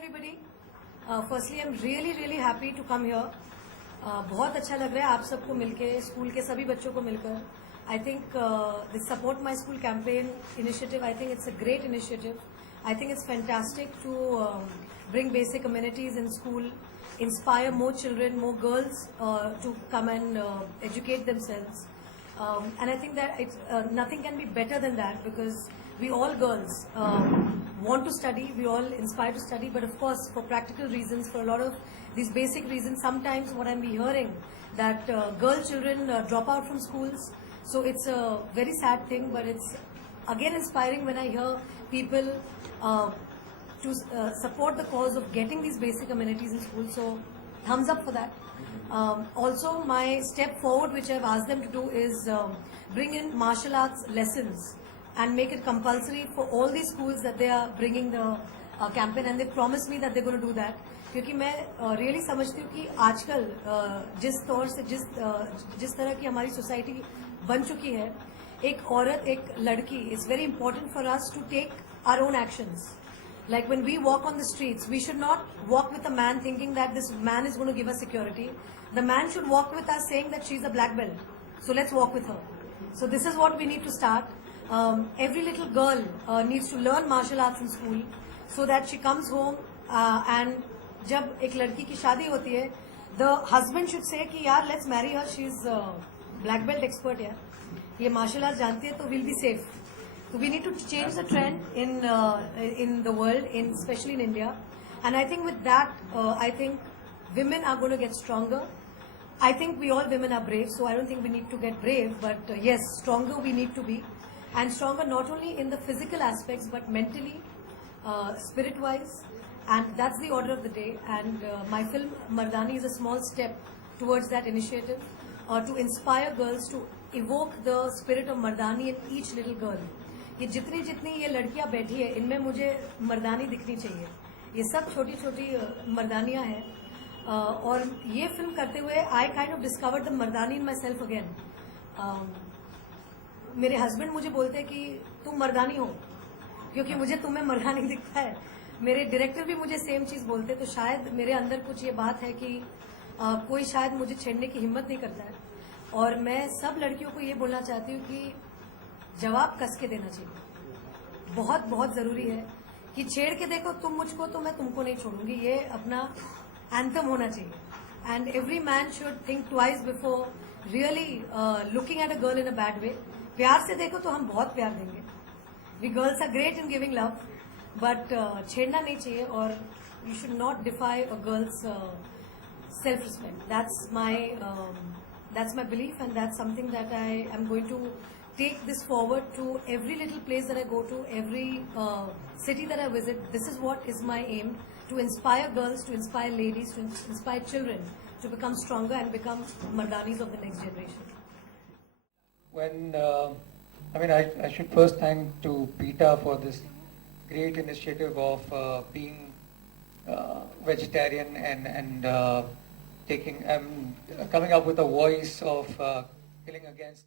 everybody. Firstly, I'm really happy to come here. बहुत अच्छा लग रहा है आप सबको मिलके, स्कूल के सभी बच्चों को मिलकर. I think the Support My School campaign initiative, I think it's a great initiative. I think it's fantastic to bring basic amenities in school, inspire more children, more girls to come and educate themselves. And I think that nothing can be better than that, because we all girls want to study, we all inspire to study, but of course for practical reasons, for a lot of these basic reasons, sometimes what I'm hearing that girl children drop out from schools. So it's a very sad thing, but it's again inspiring when I hear people to support the cause of getting these basic amenities in school. So thumbs up for that. Also, my step forward which I've asked them to do is bring in martial arts lessons and make it compulsory for all these schools that they are bringing the campaign, and they promised me that they're going to do that. क्योंकि मैं really समझती हूँ कि आजकल जिस तौर से जिस तरह की हमारी सोसाइटी बन चुकी है, एक औरत, एक लड़की, it's very important for us to take our own actions. Like when we walk on the streets, we should not walk with a man thinking that this man is going to give us security. The man should walk with us saying that she's a black belt. So let's walk with her. So this is what we need to start. Every little girl needs to learn martial arts in school so that she comes home and जब एक लड़की की शादी होती है, the husband should say कि यार let's marry her, she's black belt expert यार, ये martial arts जानती है तो we'll be safe. So we need to change the trend in the world, especially in India, and I think with that, I think women are going to get stronger. I think we all women are brave, so I don't think we need to get brave, but yes, stronger we need to be, and stronger not only in the physical aspects but mentally, spirit-wise, and that's the order of the day. And my film Mardani is a small step towards that initiative, to inspire girls to evoke the spirit of Mardani in each little girl. ये जितनी ये लड़कियां बैठी है, इनमें मुझे मर्दानी दिखनी चाहिए. ये सब छोटी छोटी मर्दानियां हैं, और ये फिल्म करते हुए I kind of discovered the Mardaani in myself again. मेरे हस्बैंड मुझे बोलते हैं कि तुम मर्दानी हो, क्योंकि मुझे तुम्हें मर्दानी दिखता है. मेरे डायरेक्टर भी मुझे सेम चीज बोलते. तो शायद मेरे अंदर कुछ ये बात है कि कोई शायद मुझे छेड़ने की हिम्मत नहीं करता है, और मैं सब लड़कियों को ये बोलना चाहती हूँ कि जवाब कस के देना चाहिए. बहुत जरूरी है कि छेड़ के देखो तुम मुझको तो मैं तुमको नहीं छोड़ूंगी, ये अपना एंथम होना चाहिए. And every man should think twice before really looking at a girl in a bad way. प्यार से देखो तो हम बहुत प्यार देंगे. We girls are great in giving love, but छेड़ना नहीं चाहिए, और you should not defy a girl's self respect. That's my belief, and that's something that I am going to take this forward to every little place that I go to, every city that I visit. This is what is my aim, to inspire girls, to inspire ladies, to inspire children to become stronger and become Mardanis of the next generation. When I should first thank to PETA for this great initiative of being vegetarian and coming up with a voice of killing against